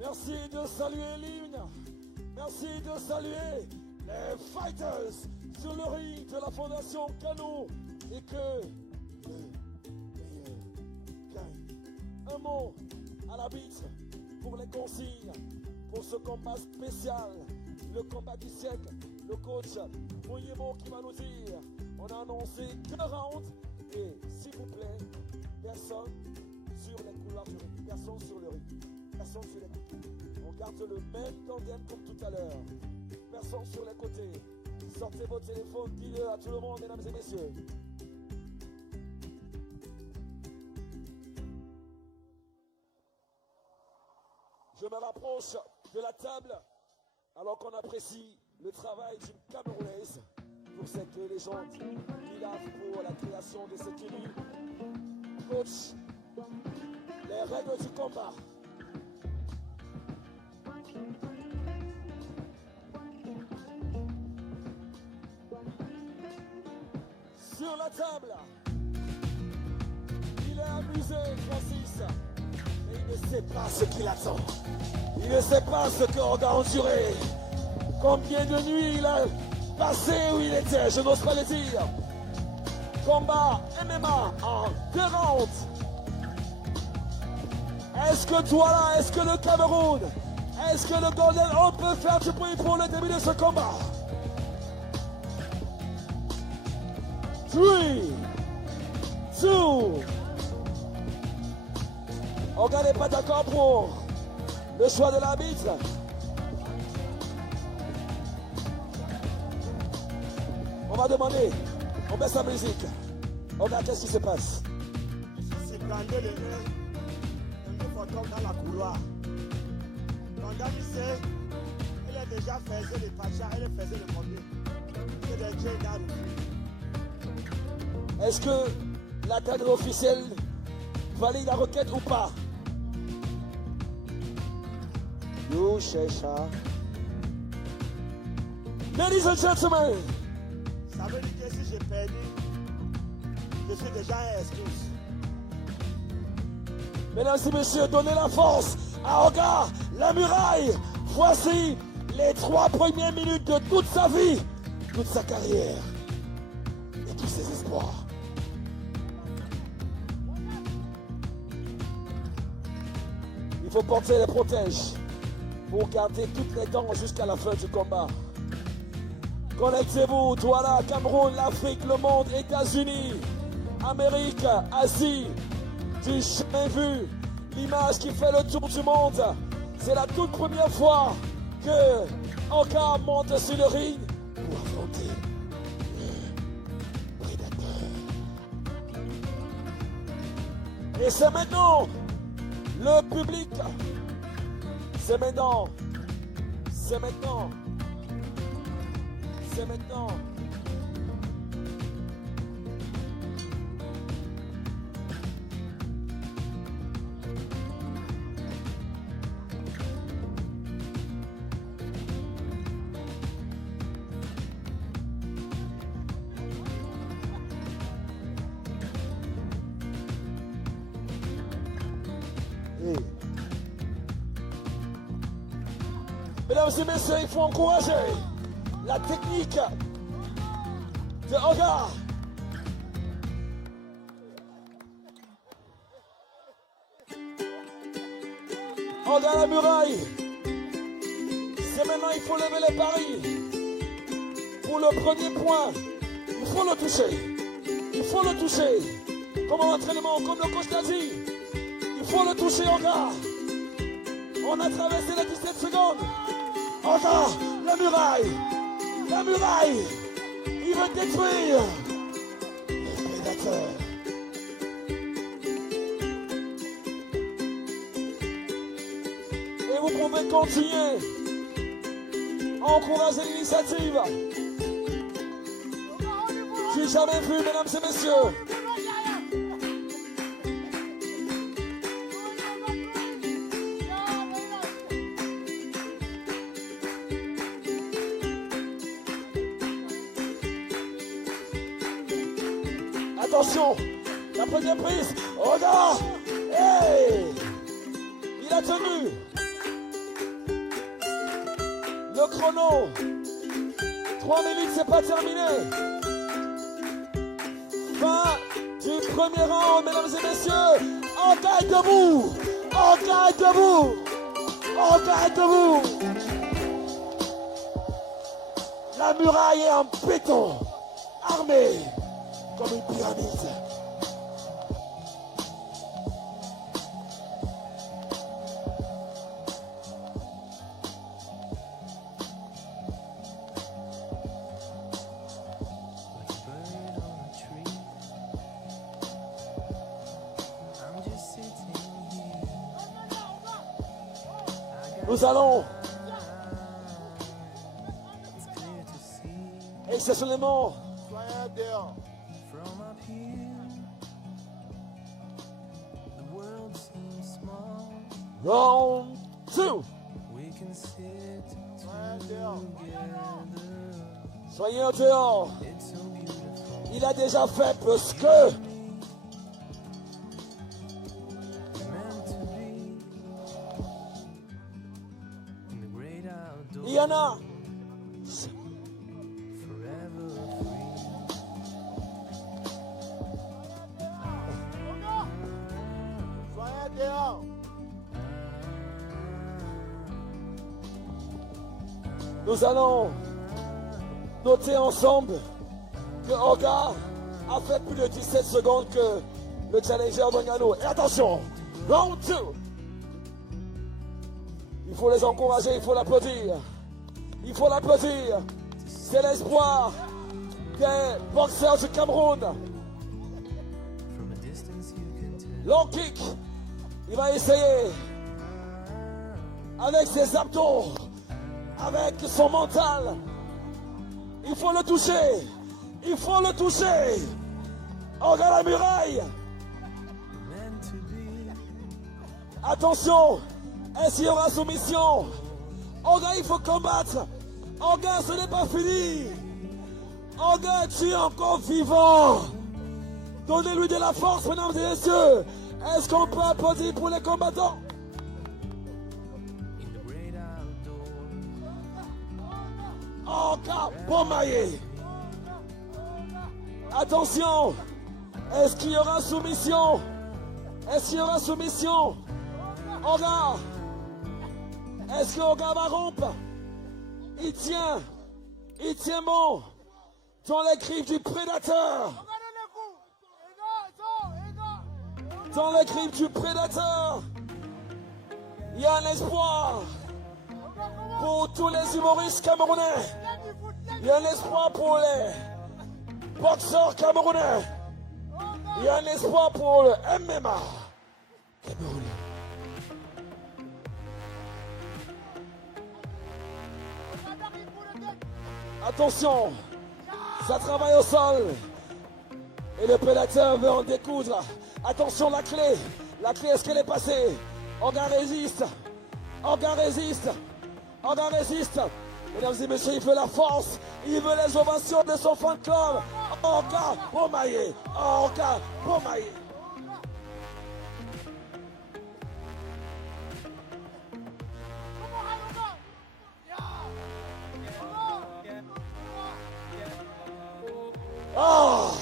Merci de saluer l'hymne. Merci de saluer les fighters sur le ring de la Fondation Canou. Et que le meilleur gagne. Un mot à l'arbitre pour les consignes, pour ce combat spécial, le combat du siècle. Le coach Mouyemo qui va nous dire, on a annoncé 2 rounds et s'il vous plaît, personne sur les couloirs du ring, personne sur le ring, personne sur les côtés. On garde le même tandem comme tout à l'heure. Personne sur les côtés. Sortez vos téléphones, dites-le à tout le monde, mesdames et messieurs. Je me rapproche de la table alors qu'on apprécie le travail d'une Camerounaise pour cette légende qui lave pour la création de cette tenue. Coach, les règles du combat. Sur la table, il est amusé, Francis, mais il ne sait pas ce qu'il attend. Il ne sait pas ce qu'on a enduré. Combien de nuits il a passé où il était, je n'ose pas le dire. Combat MMA en 2 rounds. Est-ce que toi là, est-ce que le Cameroun, est-ce que le Golden Hawk peut faire du bruit pour le début de ce combat? 3, 2. On n'est pas d'accord pour le choix de l'arbitre. On va demander, on met sa musique. On regarde qu'est-ce qui se passe. C'est blindé le nez, un peu fantôme dans la couloir. Pendant qu'il sait, elle a déjà fait les pachas, elle faisait le premier. C'est des jeux d'armes. Est-ce que la cadre officielle valide la requête ou pas? You Shesha. Ladies and gentlemen. Ça veut dire que si j'ai perdu, je suis déjà un excuse. Mesdames et messieurs, donnez la force à Oga, la muraille. Voici les 3 premières minutes de toute sa vie, toute sa carrière et tous ses espoirs. Il faut porter les protèges pour garder toutes les dents jusqu'à la fin du combat. Connectez-vous, toi là, Cameroun, l'Afrique, le monde, États-Unis, Amérique, Asie, du jamais vu, l'image qui fait le tour du monde. C'est la toute première fois que Oka monte sur le ring pour affronter le prédateur. Et c'est maintenant le public. C'est maintenant. C'est maintenant. C'est maintenant. Mesdames et messieurs, il faut encourager la technique de Oga. Oga la muraille. C'est maintenant, il faut lever les paris. Pour le premier point, il faut le toucher. Il faut le toucher. Comme en entraînement, comme le coach l'a dit. Il faut le toucher, Oga. On a traversé les 17 secondes. Oga, la muraille. La muraille. Il veut détruire le prédateur. Et vous pouvez continuer à encourager l'initiative. J'ai jamais vu, mesdames et messieurs. Attention, la première prise. Regarde. Hey, il a tenu. Le chrono. 3 minutes, c'est pas terminé. Fin du premier round, mesdames et messieurs. Orga est debout. Orga est debout. Orga est debout. La muraille est en béton, armée comme une pyramide. Nous allons exceptionnellement round 2. Soyez en dehors. Il a déjà fait plus que. Il y en a. Nous allons noter ensemble que Orga a fait plus de 17 secondes que le challenger Bongano. Et attention, round 2. Il faut les encourager, il faut l'applaudir. Il faut l'applaudir. C'est l'espoir des boxeurs du Cameroun. Long kick. Il va essayer avec ses abdos, avec son mental. Il faut le toucher. Il faut le toucher. Orga la muraille. Attention. Est-ce qu'il y aura soumission? Orga, il faut combattre. Orga, ce n'est pas fini. Orga, tu es encore vivant. Donnez-lui de la force, mesdames et messieurs. Est-ce qu'on peut applaudir pour les combattants? Orga Bomaye. Attention. Est-ce qu'il y aura soumission? Est-ce qu'il y aura soumission? Orga. Est-ce que Orga va rompre? Il tient bon dans les griffes du prédateur. Dans les griffes du prédateur. Il y a un espoir pour tous les humoristes camerounais. Il y a un espoir pour les boxeurs camerounais. Il y a un espoir pour le MMA camerounais. Attention, ça travaille au sol. Et le prédateur veut en découdre. Attention, la clé. La clé, est-ce qu'elle est passée? Orga résiste. Orga résiste. Orga résiste. Mesdames et messieurs, il veut la force. Il veut les ovations de son fan club. Orga Bomaye. Orga Bomaye. Oh!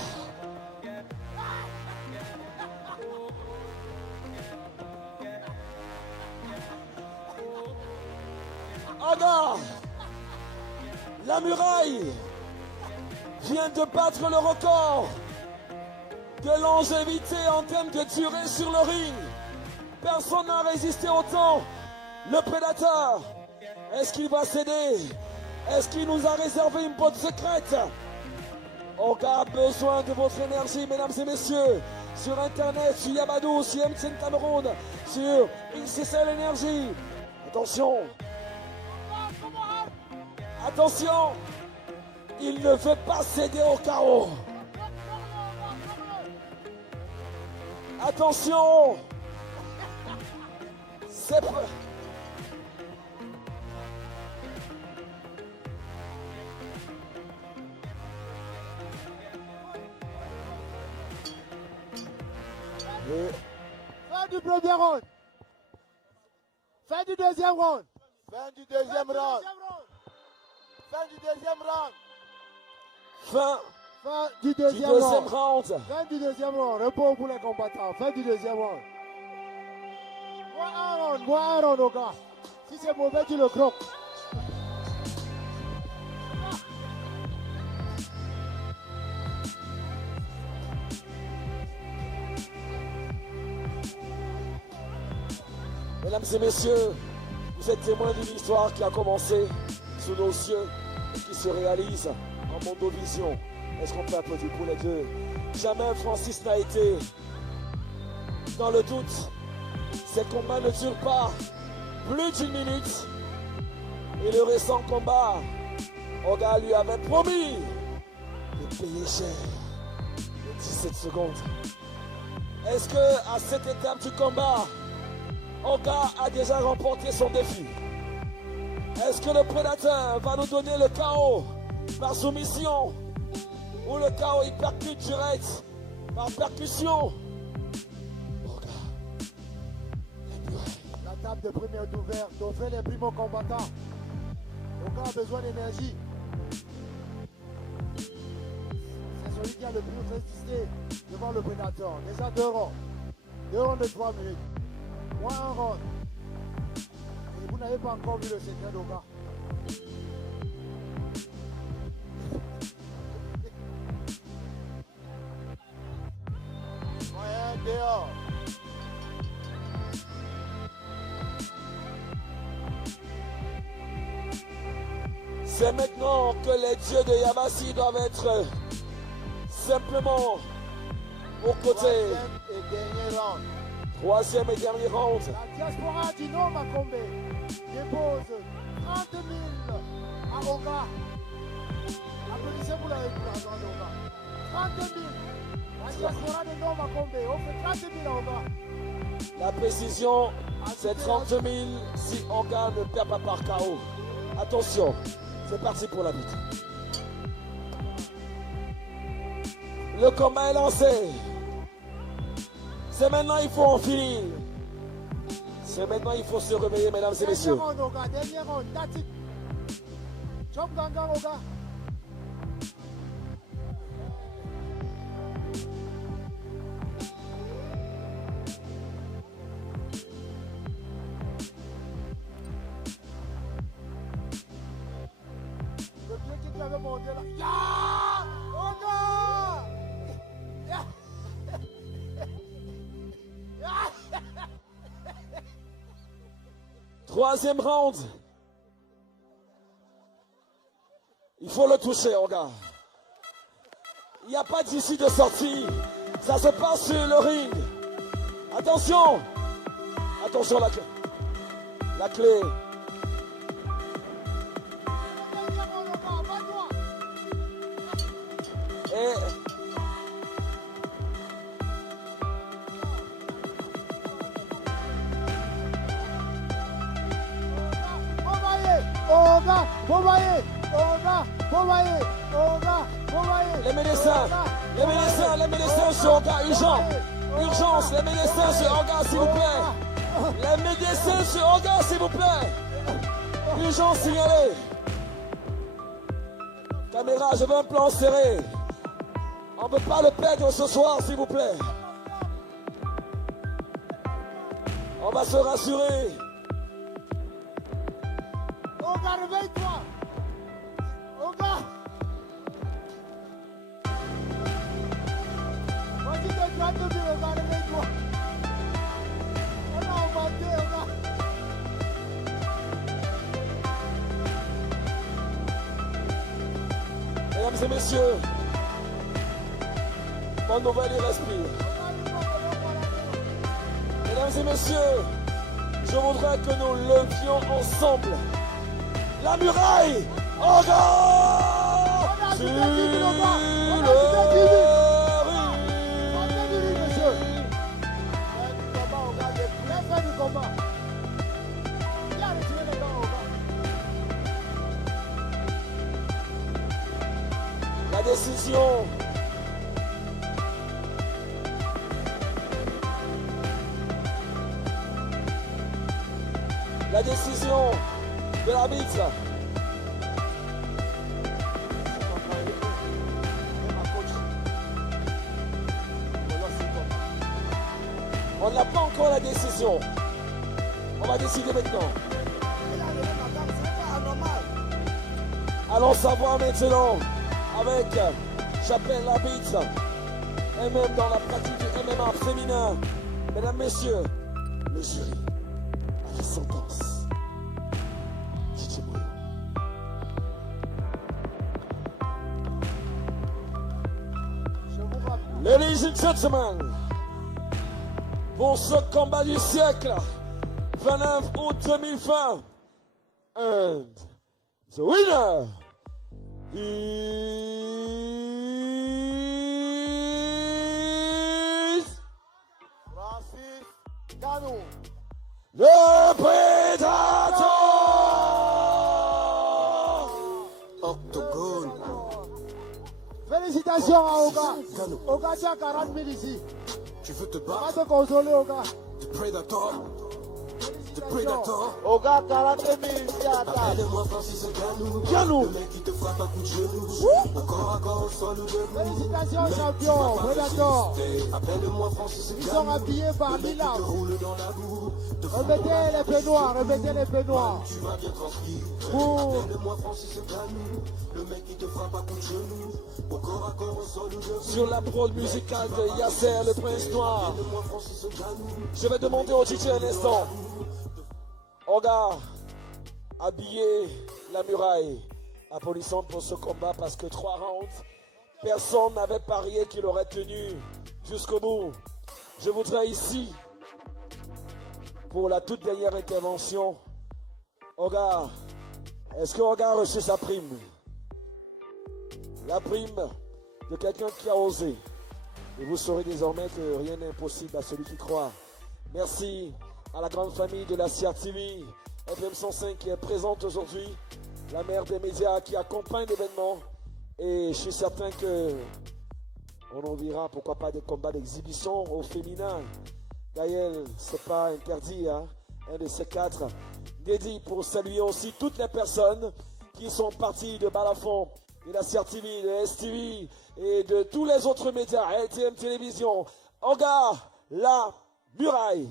Orga, la muraille vient de battre le record de longévité en termes de durée sur le ring. Personne n'a résisté autant. Le prédateur, est-ce qu'il va céder? Est-ce qu'il nous a réservé une botte secrète? Orga a besoin de votre énergie, mesdames et messieurs. Sur Internet, sur Yabadou, sur MTN Cameroun, sur XSL Énergie. Attention. Attention. Il ne veut pas céder au chaos. Attention. C'est pas... Fin du premier round. Fin du deuxième round. Fin du deuxième round. Fin du deuxième round. Fin du du deuxième deuxième round. round. Fin du deuxième round. Repos pour les combattants. Fin du deuxième round. Moi un round, au gars. Si c'est mauvais, tu le croques. Mesdames et messieurs, vous êtes témoins d'une histoire qui a commencé sous nos cieux et qui se réalise en Mondovision. Est-ce qu'on peut applaudir pour les deux? Jamais Francis n'a été dans le doute. Ces combats ne durent pas plus d'une minute. Et le récent combat, Oga lui avait promis de payer cher de 17 secondes. Est-ce que à cette étape du combat, Oga a déjà remporté son défi? Est-ce que le prédateur va nous donner le KO par soumission ou le KO hypercute direct par percussion? Oga, La table de première est ouverte. D'offrir les primo combattants. Oga a besoin d'énergie. C'est celui qui a le plus résisté devant le prédateur. Déjà 2 rounds. 2 rounds de 3 minutes. Moi un round. Et vous n'avez pas encore vu le secret d'Oga. Moyen dehors. C'est maintenant que les dieux de Yabassi doivent être simplement aux côtés. Troisième et dernier round. Troisième et dernier round. La diaspora du Nord Macombe dépose 30 000 à Oga. Applaudissez pour la récupération d'Oga. 30 000. La diaspora du Nord Macombe offre 30 000 à Oga. La précision, c'est 30 000 si Oga ne perd pas par KO. Attention, c'est parti pour la lutte. Le combat est lancé. C'est maintenant, il faut en finir. C'est maintenant, il faut se réveiller, mesdames et messieurs. Dernier round, Oga. Dernier round. That's it. Chop Gangan, Oga. Le pied qui tu avais monté là. Ya! Oga! Ya! Ya! Troisième round. Il faut le toucher, Oga. Il n'y a pas d'issue de sortie. Ça se passe sur le ring. Attention. Attention, la clé. La clé. Dernier round, Oga. Bats-toi. Et Oga, Bobaye, Oga, Bobaye, Oga, Bobaye. les médecins sur Oga, urgence, les médecins sur Oga, s'il vous plaît. Les médecins sur Oga, s'il vous plaît. Urgence signalée. Caméra, je veux un plan serré. On ne peut pas le perdre ce soir, s'il vous plaît. On va se rassurer. Oga, réveille-toi. Oga. Vas-y, tu dois te dire, Oga, réveille-toi. On a inventé, Oga. Mesdames et messieurs, bonne nouvelle, il respire. Mesdames et messieurs, je voudrais que nous levions ensemble la muraille. Oga sur le la décision. La décision de l'arbitre. On n'a pas encore la décision. On va décider maintenant. Il a donné madame, c'est pas anormal. Allons savoir maintenant avec J'appelle la bite et même dans la pratique du MMA féminin. Mesdames, messieurs, le jury à la sentence. Je vous rappelle. Ladies and gentlemen, pour ce combat du siècle, 29 août 2020, and the winner is Francis Ngannou. le Predator! Octogone. Félicitations à Oga. Ngannou. Oga, tu as 40 000 ici. Tu veux te On va battre? te consoler, Oga. The Predator. The Félicitations. Predator. Oga, 40 000 ici à table. Appelle-moi Francis Ngannou. Ngannou. Le mec qui te frappe à coups de genoux. Encore à corps au sol ou debout. Félicitations, Mec, champion, tu vas pas Predator. résister. Appelle-moi Francis Ils Ngannou. sont habillés par Le mec qui Milan. te roule dans la boue. Te frappe Remettez dans la les peignoirs, remettez les peignoirs. Tu vas bien tranquille. Pour Appelle-moi Francis Ngannou. Le mec qui te frappe à coups de genoux. Encore à corps au sol ou debout. Sur la prod musicale de Yasser, le prince noir. Appelle-moi Francis Ngannou. Je vais demander au DJ un instant. Oga, habiller la muraille. Applaudissons pour ce combat parce que 3 rounds, personne n'avait parié qu'il aurait tenu jusqu'au bout. Je voudrais ici, pour la toute dernière intervention, Oga, est-ce que Oga a reçu sa prime? La prime de quelqu'un qui a osé. Et vous saurez désormais que rien n'est impossible à celui qui croit. Merci à la grande famille de la CIAT TV, FM 105 qui est présente aujourd'hui, la mère des médias qui accompagne l'événement. Et je suis certain que on en verra, pourquoi pas, des combats d'exhibition au féminin. Gaël, c'est pas interdit, hein? Un de ces 4. Dédié pour saluer aussi toutes les personnes qui sont parties de Balafon, de la CIAT TV, de STV et de tous les autres médias, LTM Télévision. Oga, la muraille.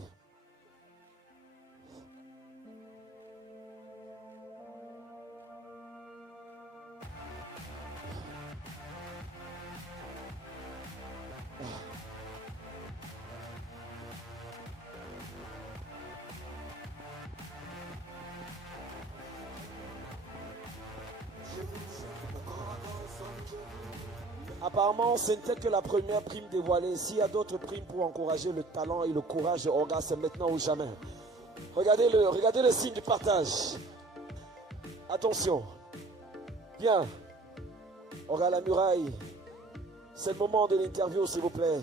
Apparemment, ce n'était que la première prime dévoilée. S'il y a d'autres primes pour encourager le talent et le courage de Oga, c'est maintenant ou jamais. Regardez le signe du partage. Attention. Bien. Oga la muraille. C'est le moment de l'interview, s'il vous plaît.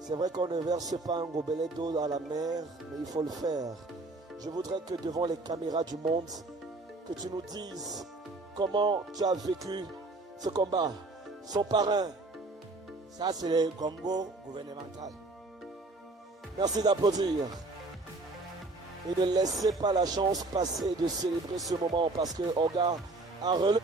C'est vrai qu'on ne verse pas un gobelet d'eau dans la mer, mais il faut le faire. Je voudrais que devant les caméras du monde, que tu nous dises comment tu as vécu ce combat. Son parrain. Ça, c'est le gombo gouvernemental. Merci d'applaudir. Et ne laissez pas la chance passer de célébrer ce moment parce que Oga a relevé.